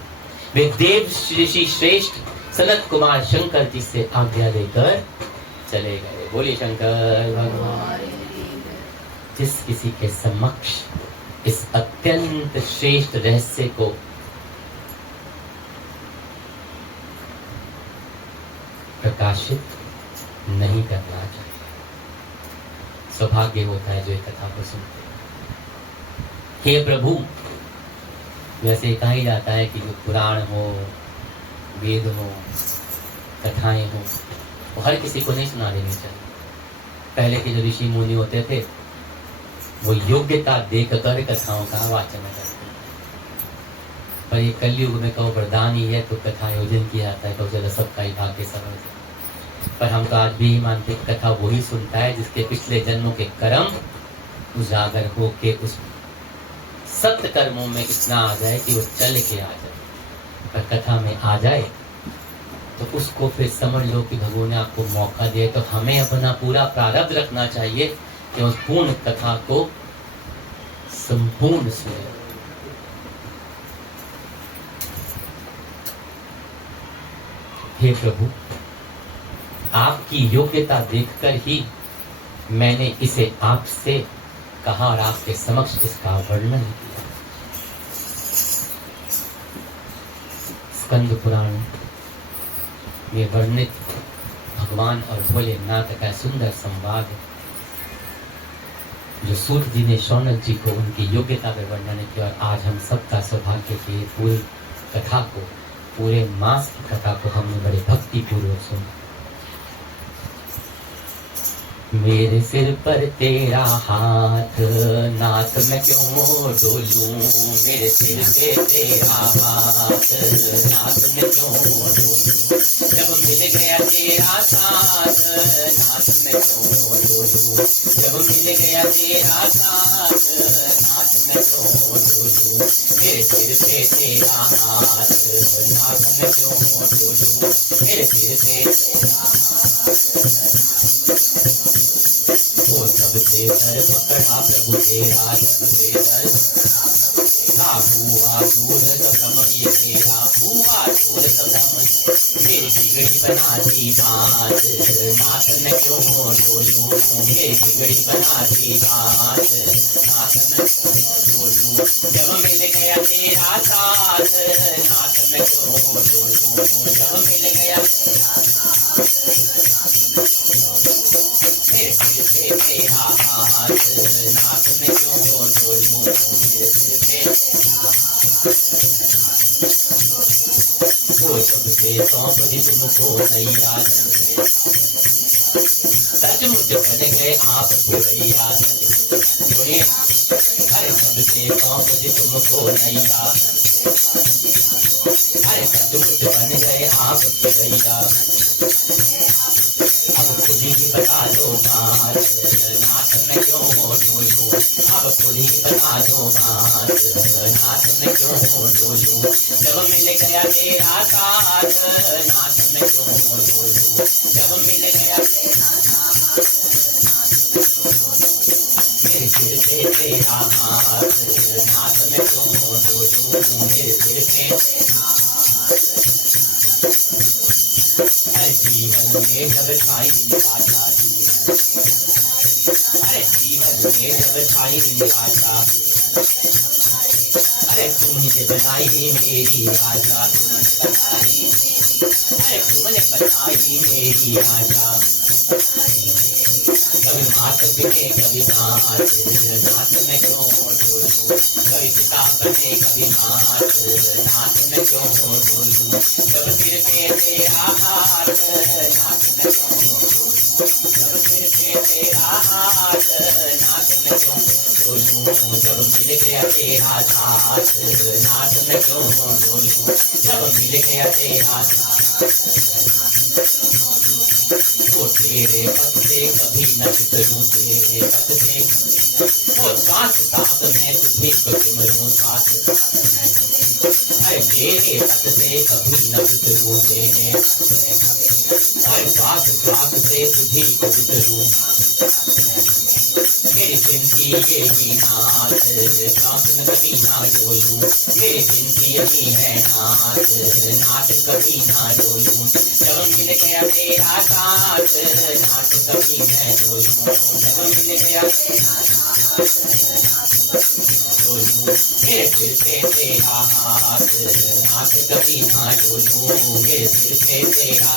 वे देव ऋषि श्रेष्ठ सनत कुमार शंकर जी से आज्ञा लेकर चले गए। बोलिए शंकर भगवान। जिस किसी के समक्ष इस अत्यंत श्रेष्ठ रहस्य को प्रकाशित नहीं करना चाहिए, सौभाग्य होता है जो एक कथा को सुनते हैं। हे प्रभु, वैसे कहा ही जाता है कि जो पुराण हो, वेद हो, कथाएं हो, वो हर किसी को नहीं सुना देनी चाहिए। पहले के जो ऋषि मुनि होते थे वो योग्यता देखकर कथाओं का वाचन करते, पर ये कलयुग में कहो वरदान ही है तो कथा आयोजन किया जाता है, कहो चलो सबका ही भाग्य सरल है। पर हम तो आज भी मानते कथा वही सुनता है जिसके पिछले जन्मों के कर्म उजागर हो के उस सत्य कर्मों में इतना आ जाए कि वो चल के आ जाए। पर कथा में आ जाए तो उसको फिर समझ लो कि भगवान ने आपको मौका दिया, तो हमें अपना पूरा प्रारब्ध रखना चाहिए कि उस पूर्ण कथा को संपूर्ण सुने। हे प्रभु, आपकी योग्यता देखकर ही मैंने इसे आपसे कहा और आपके समक्ष इसका वर्णन किया। स्कंद पुराण में वर्णित भगवान और भोलेनाथ का सुंदर संवाद जो सूत जी ने शौनक जी को उनकी योग्यता में वर्णन किया, और आज हम सबका सौभाग्य के पूरी कथा को, पूरे मास की कथा को हमने बड़े भक्ति पूर्वक सुना। मेरे सिर पर तेरा हाथ, नाथ मैं क्यों डोलूं, मेरे सिर पे तेरा हाथ, नाथ मैं क्यों डोलूं, जब मिल गया तेरा साथ, नाथ मैं क्यों डोलूं, जब मिल गया तेरा साथ, नाथ मैं क्यों डोलूं, मेरे सिर पे तेरा हाथ, नाथ मैं क्यों डोलूं, मेरे सिर पे वो सबसे दर पकड़ा प्रभु तेरा, सबसे दर ना हुआ दूर सभ्रम ये मेरा, हुआ दूर सभ्रम मेरी बिगड़ी बना दी बात, नाथ मैं क्यों डोलूं, मेरी बिगड़ी बना दी बात, नाथ मैं डोलूं, जब मिल गया तेरा साथ, नाथ मैं क्यों डोलूं, जब मिल गया मेरे सिर पे तेरा हाथ, नाथ में क्यों डोलूं, मेरे सिर पे वो सबसे सौंप दी तुमको नैया, सचमुच बन गए आप भैया, सुनिए, अरे सबसे सौंप दी तुमको नैया, अरे सचमुच बन गए आप भैया, अब खुद ही बता दो बात, नाथ मैं क्यों डोलूं, अब खुद ही बता दो बात, नाथ मैं क्यों डोलूं, जब मिल गया तेरा साथ, नाथ मैं क्यों डोलूं, जब मिल गया मेरे सिर पे तेरा हाथ, नाथ मैं क्यों डोलूं, मेरे सिर पे जीवन में जब छाई निराशा, अरे जीवन में जब छाई निराशा, अरे तुमने बनाई मेरी आशा, तुमने बनाई, अरे तुमने बनाई मेरी आशा, कभी मात बने कभी नाथ, नाथ में क्यों डोलूं, कभी पिता बने कभी नाथ, नाथ में क्यों डोलूं, जब सिर पे तेरा हाथ, नाथ में क्यों डोलूं, जब सिर पे तेरा हाथ, नाथ में क्यों डोलूं, जब मिल गया तेरा साथ, नाथ में क्यों डोलूं, जब मिल गया तेरा वो तेरे पद से कभी न बिसरूं, तेरे पद से वो साथ साथ मैं तुझे सिमरूं, साथ अरे तेरे पद से कभी न बिसरूं, तेरे अरे साथ साथ से तुझे बिसरूं, मेरी जिंदगी यही नाथ, नाथ में कभी ना डोलूं, मेरी जिंदगी यही है नाथ, नाथ कभी ना डोलूं, जब मिल गया तेरा साथ, नाथ कभी मैं डोलूं, जब मिल गया डोलूं, मेरे सिर पे तेरा हाथ, नाथ कभी ना डोलूं, मेरे सिर पे तेरा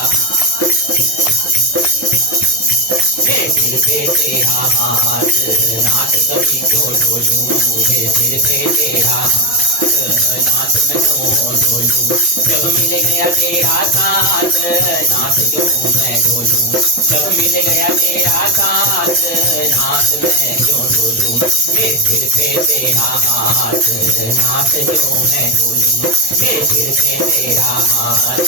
मेरे सिर पे तेरा हाथ, नाथ कभी क्यों डोलूं, मेरे सिर पे तेरा नाथ मैं क्यों डोलूं, जब मिल गया तेरा साथ, नाथ क्यों मैं डोलूं, जब मिल गया तेरा साथ, नाथ मैं क्यों डोलूं, मेरे सिर पे तेरा हाथ, नाथ क्यों मैं डोलूं, मेरे सिर पे तेरा हाथ,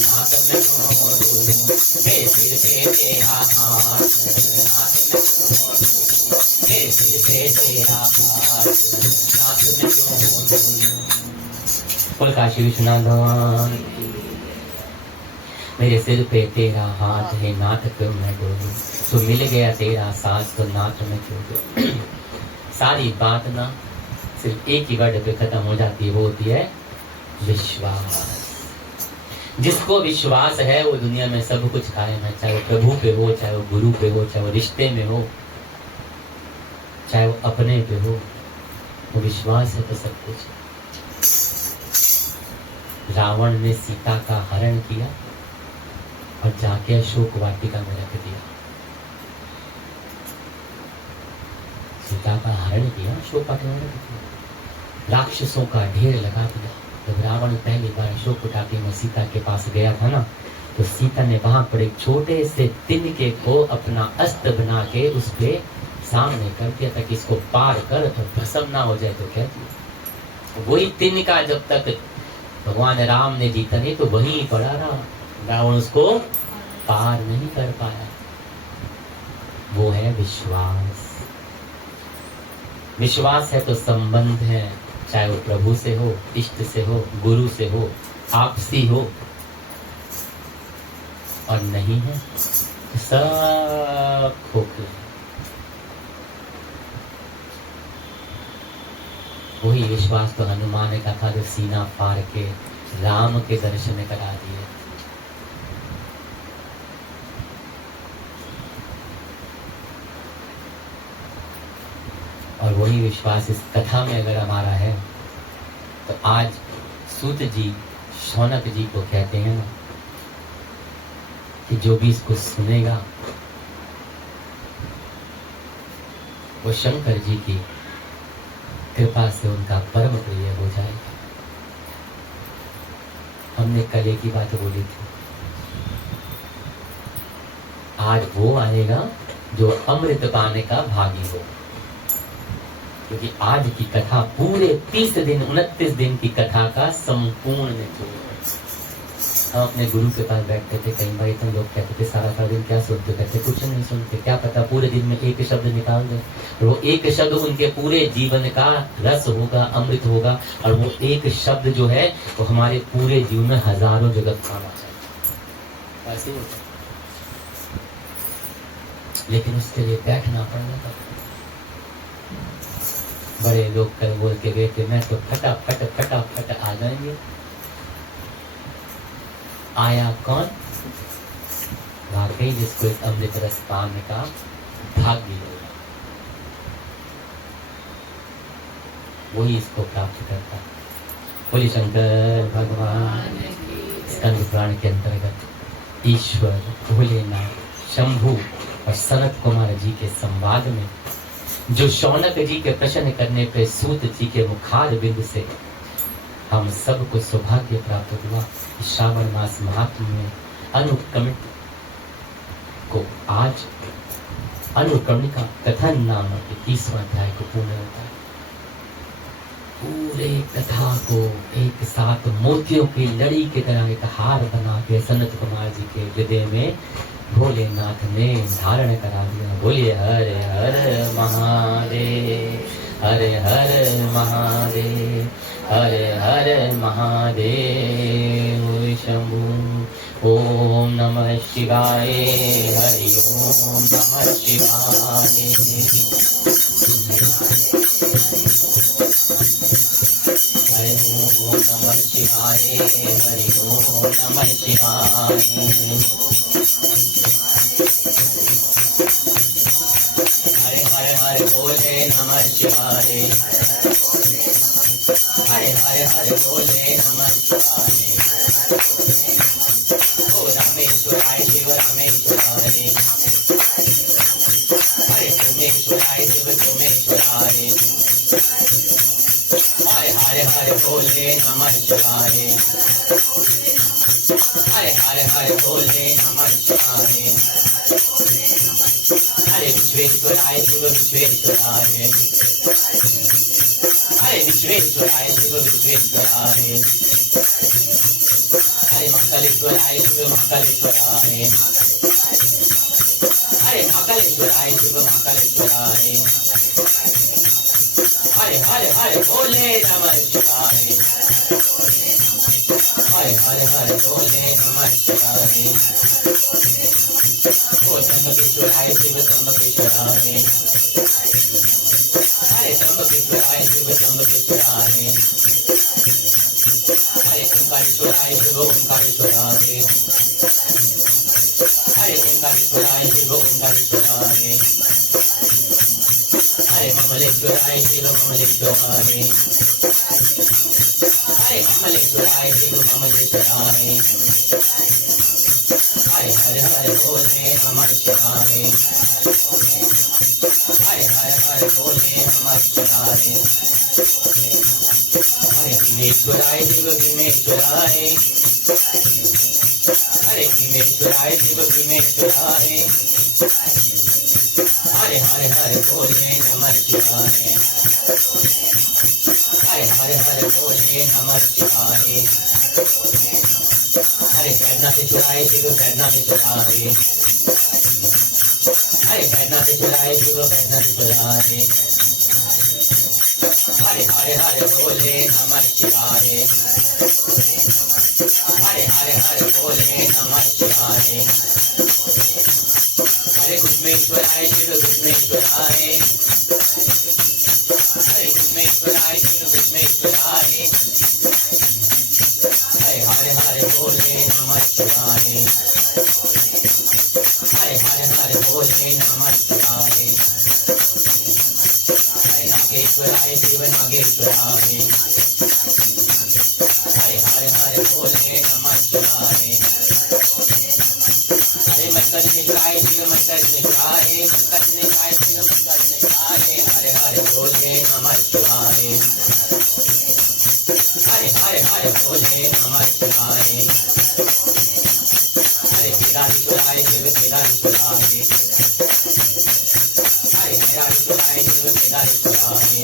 नाथ मैं क्यों डोलूं, मेरे सिर पे तेरा हाथ, नाथ मैं क्यों डोलूं, मेरे सिर पे तेरा हाथ, नाथ मैं क्यों डोलूं। बोल काशी विश्वनाथ भगवान, मेरे सिर पे तेरा हाथ है, नाथ क्यों मैं डोलूं, तो मिल गया तेरा साथ, तो नाथ में क्यों डोलूं। सारी बात ना सिर्फ एक ही वर्ड पे खत्म हो जाती है, वो होती है विश्वास। जिसको विश्वास है वो दुनिया में सब कुछ कायम है, चाहे वो प्रभु पे हो, चाहे वो गुरु पे हो, चाहे वो रिश्ते में हो, चाहे वो अपने पे हो, वो विश्वास है तो सब कुछ। रावण ने सीता का हरण किया और जाके अशोक वाटिका में रख दिया। सीता का हरण किया, शोकपाठ राक्षसों का ढेर लगा दिया। जब रावण पहली बार अशोक वाटिका में सीता के पास गया था ना, तो सीता ने वहां पर एक छोटे से तिनके को अपना अस्त्र बना के उस पे सामने कर दिया था कि इसको पार कर तो भस्म ना हो जाए। तो क्या किया, वही तिनका जब तक भगवान राम ने जीता नहीं तो वहीं पड़ा रहा, रावण उसको पार नहीं कर पाया। वो है विश्वास। विश्वास है तो संबंध है, चाहे वो प्रभु से हो, इष्ट से हो, गुरु से हो, आपसी हो, और नहीं है तो सब खोखले। वही विश्वास तो हनुमान का था जो सीना फाड़ के राम के दर्शन करा दिए। और वही विश्वास इस कथा में अगर हमारा है तो आज सूत जी शौनक जी को कहते हैं ना कि जो भी इसको सुनेगा वो शंकर जी की कृपा से उनका परम प्रिय हो जाएगा। हमने कल एक ही बात बोली थी, आज वो आएगा जो अमृत पाने का भागी हो। क्योंकि आज की कथा पूरे 30 दिन 29 दिन की कथा का संपूर्ण निचोड़ है। हम अपने गुरु के पास बैठते थे, कई बार इतने लोग कहते थे सारा दिन क्या सुनते, कहते कुछ नहीं सुनते, क्या पता पूरे दिन में एक शब्द निकाल दे, और वो एक शब्द उनके पूरे जीवन का रस होगा, अमृत होगा, और वो एक शब्द जो है वो हमारे पूरे जीवन में हजारों जगत काम आ जाए। ऐसे होता है, लेकिन उसके लिए बैठना पड़ेगा। बड़े लोग कल बोल के गए थे मैं तो फटाफट आ जाएंगे। आया कौन? वाकई जिसको इस अमृत रस पाने का भाग्य होगा वही इसको प्राप्त करता है। बोलिए शंकर भगवान। स्कंद पुराण के अंतर्गत ईश्वर, भोलेनाथ, शंभु और सनत कुमार जी के संवाद में जो शौनक जी के प्रश्न करने पे सूत जी के मुखार बिंद से हम सबको सौभाग्य प्राप्त हुआ। श्रावण मास महात्म्य में अनुक्रमिक को आज अनुक्रमिका कथन नामक 21वां अध्याय को पूर्ण होता है। पूरे कथा को एक साथ मोतियों की लड़ी की तरह एक हार बना के सनत कुमार जी के हृदय में भोलेनाथ ने धारण करा दिया। बोलिए हर हर महादेव, हर हर महादेव, हर हर महादेव। शंभु ओम नमः शिवाय, हरि ओम नमः शिवाय। हरि ओम नमः शिवाय, हरि ओम नमः शिवाय। हरे हरे हरे बोले नमः शिवाय, हरे हरे हरे बोले नमः शिवाय। ओ रामेश्वराय शिव रामेश्वराय, हरे सोमेश्वराय शिव सोमेश्वराय। हरे हरे हरे बोले नमः शिवाय, हरे हरे हरे बोले नमः शिवाय। हरे विश्वेश्वराय शिव विश्वेश्वराय, हरे विश्वेश्वराय शिव विश्वेश्वराय। हरे मंगलेश्वराय शिव मंगलेश्वराय, हरे मंगलेश्वराय शिव मंगलेश्वराय। हरे हरे हरे बोले नमः शिवाय, हरे हरे हरे बोले नमः शिवाय। ओ त्र्यंबकेश्वराय शिव त्र्यंबकेश्वराय, हरे त्र्यंबकेश्वराय शिव त्र्यंबकेश्वराय। हरे ओंकारेश्वराय शिव ओंकारेश्वराय, हरे ओंकारेश्वराय शिव ओंकारेश्वराय। हरे कमलेश्वराय शिव कमलेश्वराय, हरे कमलेश्वराय शिव कमलेश्वराय। हरे हरे हरे बोले नमः शिवाय, हरे हरे हरे बोले नमः शिवाय, हरे भीमेश्वराय शिव भीमेश्वराय, हरे भीमेश्वराय शिव भीमेश्वराय, हरे हरे हरे बोले नमः शिवाय, हरे हरे हरे बोले नमः शिवाय, हरे बैद्यनाथेश्वराय शिव बैद्यनाथेश्वराय, हरे बैद्यनाथेश्वराय शिव बैद्यनाथेश्वराय, हरे हरे हरे बोले नमः शिवाय, हरे हरे हरे बोले नमः शिवाय, हरे घुष्मेश्वराय शिव घुष्मेश्वराय, हरे घुष्मेश्वराय शिव घुष्मेश्वराय, हरे हरे हरे बोले नमः शिवाय, हरे हरे हरे बोले नमः शिवाय, हरे नागेश्वराय शिव नागेश्वराय, हरे हरे हरे बोले नमः शिवाय, हरे मत्कर्णेश्वराय शिव मत्कर्णेश्वराय, मत्कर्णेश्वराय शिव मत्कर्णेश्वराय, हरे हरे बोले नमः शिवाय, हरे हरे हरे बोले नमः शिवाय, हरे केदारेश्वराय शिव केदारेश्वराय, हरे केदारेश्वराय शिव केदारेश्वराय,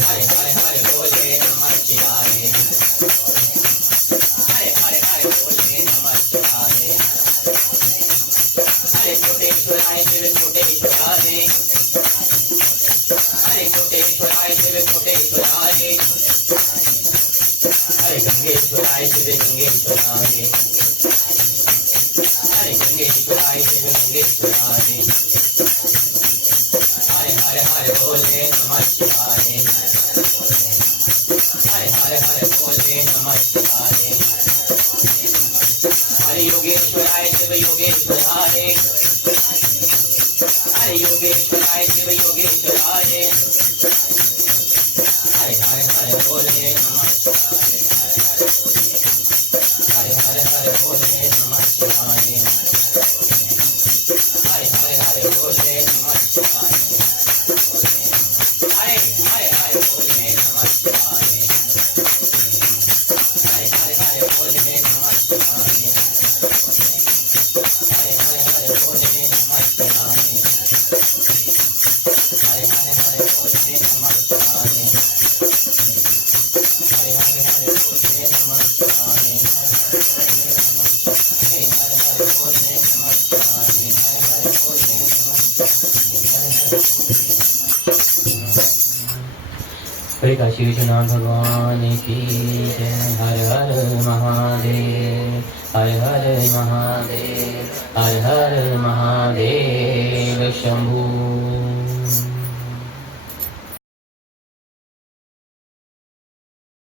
हरे हरे हरे बोले नमः शिवाय, हरे हरे हरे बोले नमः शिवाय, हरे कोटेश्वराय शिव कोटेश्वराय, हरे कोटेश्वराय शिव कोटेश्वराय, हरे गंगेश्वराय शिव गंगेश्वराय, हरे गंगेश्वराय शिव गंगेश्वराय, हरे हरे हरे बोले नमः शिवाय, हरे हरे हरे बोले नमः शिवाय, हरे योगेश्वराय शिव योगेश्वराय, हरे योगेश्वराय शिव योगेश्वराय, हरे हरे हरे बोले नमः शिवाय, हरे हरे हरे बोले नमः शिवाय, हरे हरे हरे बोले नमः शिवाय, हरे हरे हरे बोले नमः शिवाय, हरे हरे हरे बोले नमः शिवाय, हरे हरे हरे बोले नमः शिवाय, हरे हरे हरे बोले नमः शिवाय, हरे हरे हरे बोले नमः शिवाय, हरे हरे हरे बोले नमः शिवाय, हरे हरे बोले हरे काशी विश्वनाथ भगवान की जय। हर हर महादेव, हर हर महादेव, हर हर महादेव शंभू।